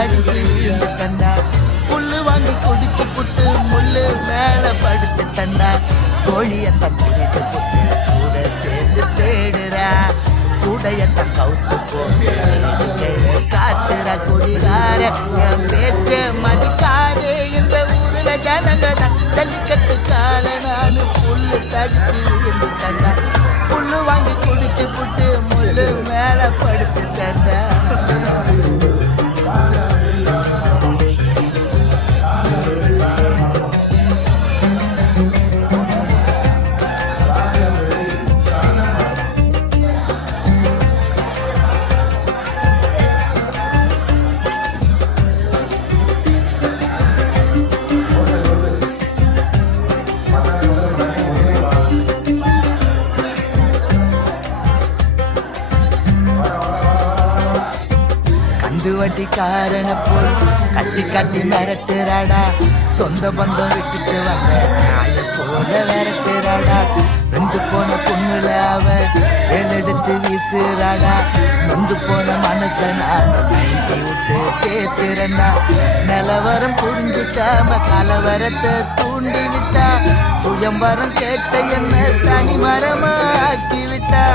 தடுக்கி விழுந்துட்டா. புல்லு வாங்கி குடிச்சு புட்டு முள்ளு மேல படுத்துட்டா. கோழியத்தான் திருட்டு புட்டு கூட சேர்ந்து தேடுறா. கூடையத்தான் கவுத்து போட்டு காட்டுற குடிகார என் பேச்ச மதிக்காதே. இந்த ஊருல ஜனங்க ஜல்லிக்கட்டு கால நானு புல்லு தடுக்கி விழுந்துட்டா. புல்லு வாங்கி குடிச்சு புட்டு முள்ளு மேல படுத்துட்டா. வட்டி காரண போல் கத்தி கட்டி மிரட்டுறாடா. சொந்த பந்தம் விட்டுட்டு வந்த நாய போல விரட்டுறாடா. நொந்து போன பொண்ணுல அவ வேலெடுத்து வீசுறாடா. நொந்து போன மனச நான் நைட்டி விட்டு தேத்துறா. நிலவரம் புரிஞ்சுக்காம கலவரத்தை தூண்டி விட்டா. சுயம்பரம் கேட்ட என்ன தனி மரமா ஆக்கி விட்டா.